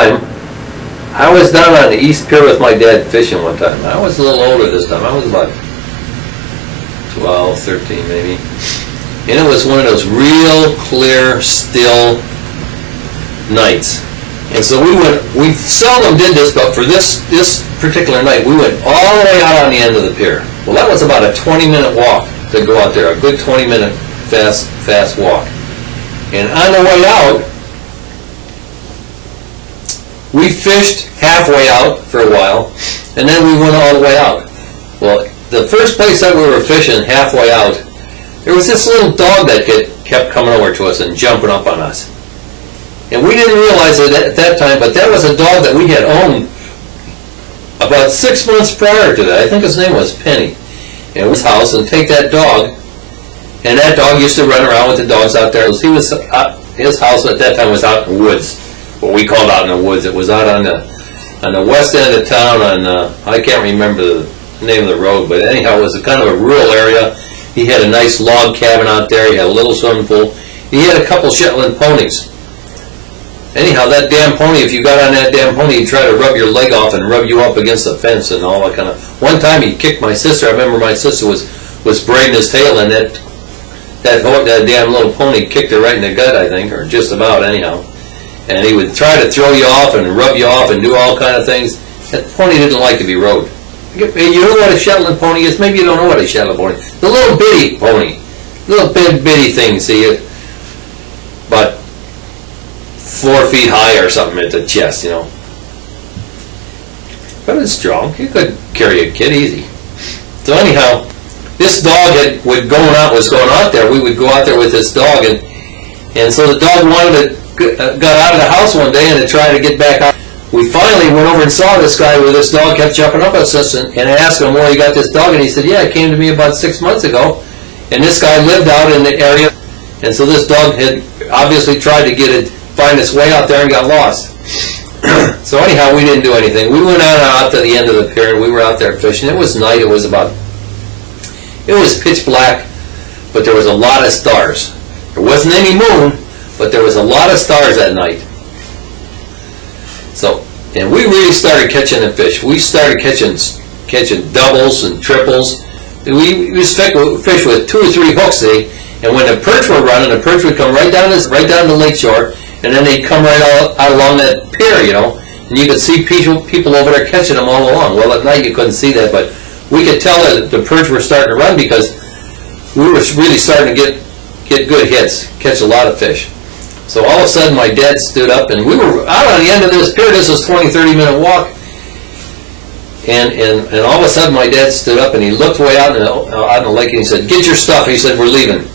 I was down on the East Pier with my dad fishing one time. I was a little older this time. I was about 12, 13 maybe. And it was one of those real clear, still nights. And so we seldom did this, but for this particular night, we went all the way out on the end of the pier. Well, that was about a 20-minute walk to go out there, a good 20-minute fast walk. And on the way out, we fished halfway out for a while, and then we went all the way out. Well, the first place that we were fishing halfway out, there was this little dog that kept coming over to us and jumping up on us. And we didn't realize it at that time, but that was a dog that we had owned about 6 months prior to that. I think his name was Penny. And it was his house, and take that dog, and that dog used to run around with the dogs out there. His house at that time was out in the woods, what we called out in the woods. It was out on the west end of town on, I can't remember the name of the road, but anyhow, it was a kind of a rural area. He had a nice log cabin out there. He had a little swimming pool. He had a couple Shetland ponies. Anyhow, that damn pony, if you got on that damn pony, he'd try to rub your leg off and rub you up against the fence and all that kind of. One time he kicked my sister. I remember my sister was braiding his tail, and that damn little pony kicked her right in the gut, I think, or just about anyhow. And he would try to throw you off and rub you off and do all kind of things. That pony didn't like to be rode. You know what a Shetland pony is? Maybe you don't know what a Shetland pony is. The little bitty pony. Little bitty thing, see, but 4 feet high or something at the chest, you know. But it's strong. You could carry a kid easy. So anyhow, this dog was going out there. We would go out there with this dog, and so the dog got out of the house one day and had tried to get back out. We finally went over and saw this guy where this dog kept jumping up at us, and asked him where he got this dog, and he said, yeah, it came to me about 6 months ago, and this guy lived out in the area, and so this dog had obviously tried to find its way out there and got lost. So anyhow, we didn't do anything. We went out to the end of the pier, and we were out there fishing. It was night. It was pitch black, but there was a lot of stars. There wasn't any moon, but there was a lot of stars that night. So, and we really started catching the fish. We started catching doubles and triples. We used to fish with 2 or 3 hooks, see? And when the perch were running, the perch would come right down the lake shore, and then they'd come right out along that pier, you know, and you could see people over there catching them all along. Well, at night you couldn't see that, but we could tell that the perch were starting to run because we were really starting to get good hits, catch a lot of fish. So all of a sudden my dad stood up, and we were out on the end of this pier. This was a 20-30 minute walk, and all of a sudden my dad stood up and he looked way out in the lake, and he said, "Get your stuff." He said, "We're leaving."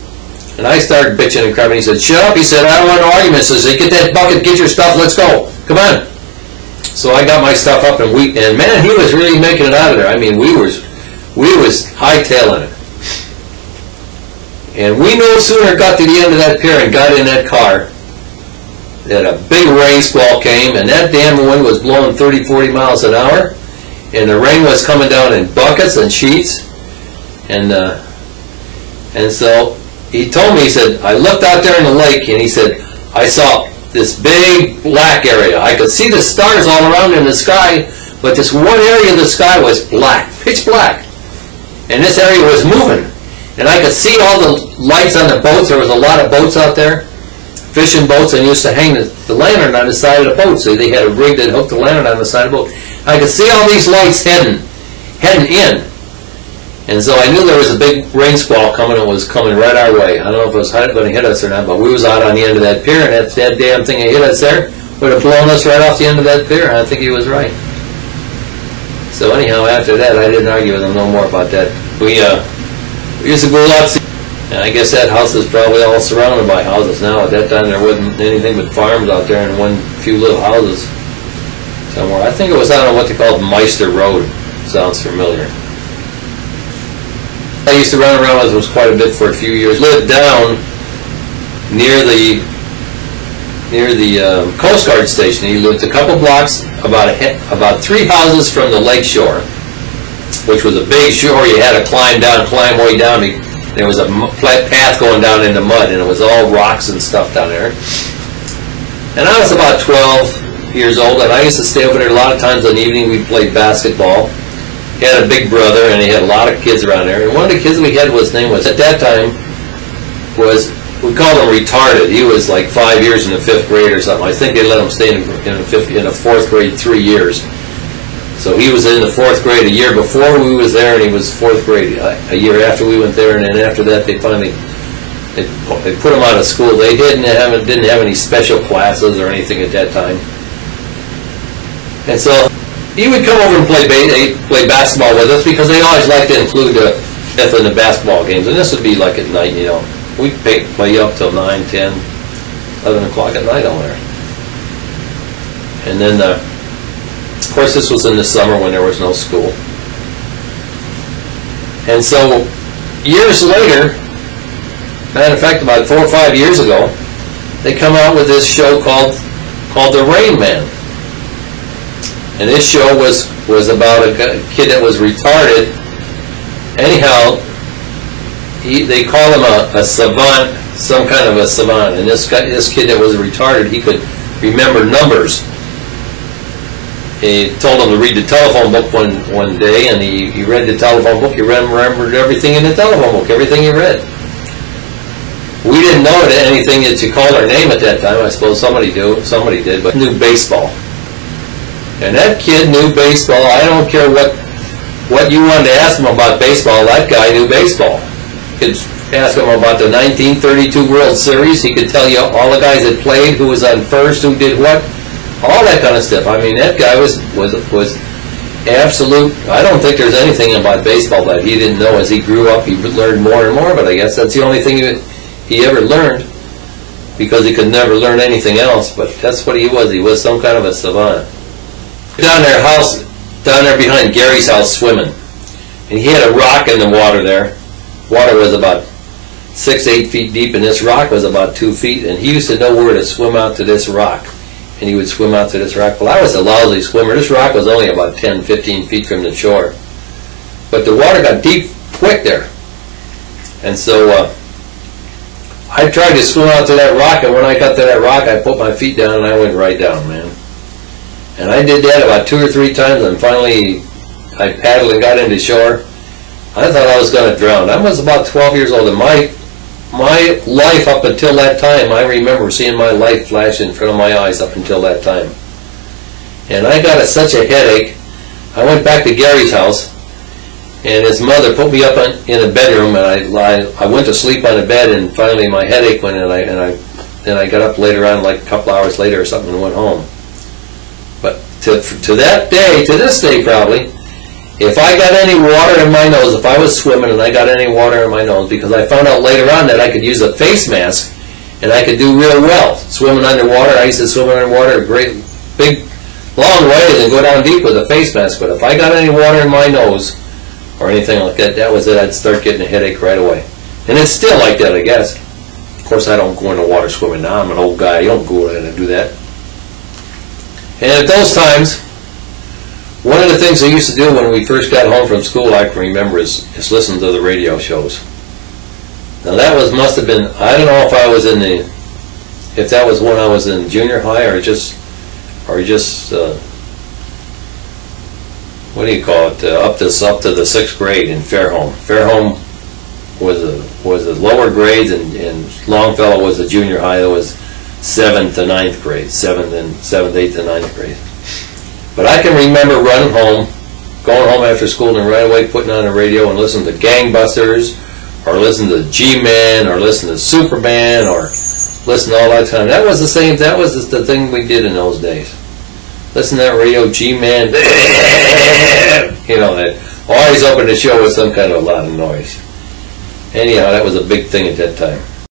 And I started bitching and crying. He said, "Shut up." He said, "I don't want no arguments." He said, "Get that bucket, get your stuff, let's go. Come on." So I got my stuff up, and man, he was really making it out of there. I mean, we was hightailing it. And we no sooner got to the end of that pier and got in that car that a big rain squall came, and that damn wind was blowing 30, 40 miles an hour, and the rain was coming down in buckets and sheets, and so he told me, he said, I looked out there in the lake, and he said, I saw this big black area. I could see the stars all around in the sky, but this one area of the sky was black, pitch black, and this area was moving, and I could see all the lights on the boats. There was a lot of boats out there, fishing boats, and used to hang the lantern on the side of the boat. So they had a rig that hooked the lantern on the side of the boat. I could see all these lights heading in. And so I knew there was a big rain squall coming. It was coming right our way. I don't know if it was going to hit us or not, but we was out on the end of that pier, and if that damn thing had hit us there, would have blown us right off the end of that pier. And I think he was right. So anyhow, after that, I didn't argue with him no more about that. We used to go out. And I guess that house is probably all surrounded by houses now. At that time, there wasn't anything but farms out there and few little houses somewhere. I think it was out on what they called Meister Road. Sounds familiar. I used to run around with it quite a bit for a few years. Lived down near the Coast Guard station. He lived a couple blocks, about 3 houses from the lake shore, which was a big shore. You had to climb way down. There was a path going down in the mud, and it was all rocks and stuff down there. And I was about 12 years old, and I used to stay over there a lot of times in the evening. We played basketball. He had a big brother, and he had a lot of kids around there. And one of the kids we had, his name was, at that time, we called him retarded. He was like 5 years in the 5th grade or something. I think they let him stay in the 4th grade 3 years. So he was in the 4th grade a year before we was there, and he was 4th grade a year after we went there. And then after that, they finally they put him out of school. They didn't have any special classes or anything at that time. And so he would come over and play basketball with us, because they always liked to include Beth in the basketball games. And this would be like at night, you know. We'd play up till 9, 10, 11 o'clock at night on there. And then, of course, this was in the summer when there was no school. And so, years later, matter of fact, about 4 or 5 years ago, they come out with this show called The Rain Man. And this show was about a kid that was retarded. Anyhow, they call him a savant, some kind of a savant. And this kid that was retarded, he could remember numbers. He told him to read the telephone book one day, and he read the telephone book. He remembered everything in the telephone book, everything he read. We didn't know anything that you called our name at that time. I suppose somebody did, but knew baseball. And that kid knew baseball. I don't care what you wanted to ask him about baseball. That guy knew baseball. You could ask him about the 1932 World Series. He could tell you all the guys that played, who was on first, who did what, all that kind of stuff. I mean, that guy was absolute. I don't think there's anything about baseball that he didn't know. As he grew up, he learned more and more. But I guess that's the only thing he ever learned, because he could never learn anything else. But that's what he was. He was some kind of a savant. Down there behind Gary's house, swimming, and he had a rock in the water there. Water was about 6, 8 feet deep, and this rock was about 2 feet, and he used to know where to swim out to this rock, and he would swim out to this rock. Well, I was a lousy swimmer. This rock was only about 10, 15 feet from the shore, but the water got deep quick there, and so I tried to swim out to that rock, and when I got to that rock, I put my feet down, and I went right down, man. And I did that about 2 or 3 times, and finally I paddled and got into shore. I thought I was going to drown. I was about 12 years old, and my life up until that time, I remember seeing my life flash in front of my eyes up until that time. And I got such a headache. I went back to Gary's house, and his mother put me up in a bedroom, and I went to sleep on the bed, and finally my headache went, and I got up later on, like a couple hours later or something, and went home. But to that day, to this day probably, if I got any water in my nose, if I was swimming and I got any water in my nose, because I found out later on that I could use a face mask and I could do real well swimming underwater. I used to swim underwater a great big long ways and go down deep with a face mask. But if I got any water in my nose or anything like that, that was it. I'd start getting a headache right away. And it's still like that, I guess. Of course, I don't go into water swimming now. I'm an old guy. You don't go in and do that. And at those times, one of the things I used to do when we first got home from school, I can remember, is listen to the radio shows. Now that must have been, I don't know if I was if that was when I was in junior high or just what do you call it, up to the 6th grade in Fairholme. Fairholme was the lower grades, and Longfellow was the junior high. That was 7th to 9th grade, 7th, 8th to 9th grade. But I can remember running home, going home after school, and right away putting on the radio and listening to Gangbusters, or listening to G-Man, or listening to Superman, or listening to all that time. That was the same. That was the thing we did in those days. Listen to that radio, G-Man, you know, that always opened the show with some kind of a lot of noise. Anyhow, that was a big thing at that time.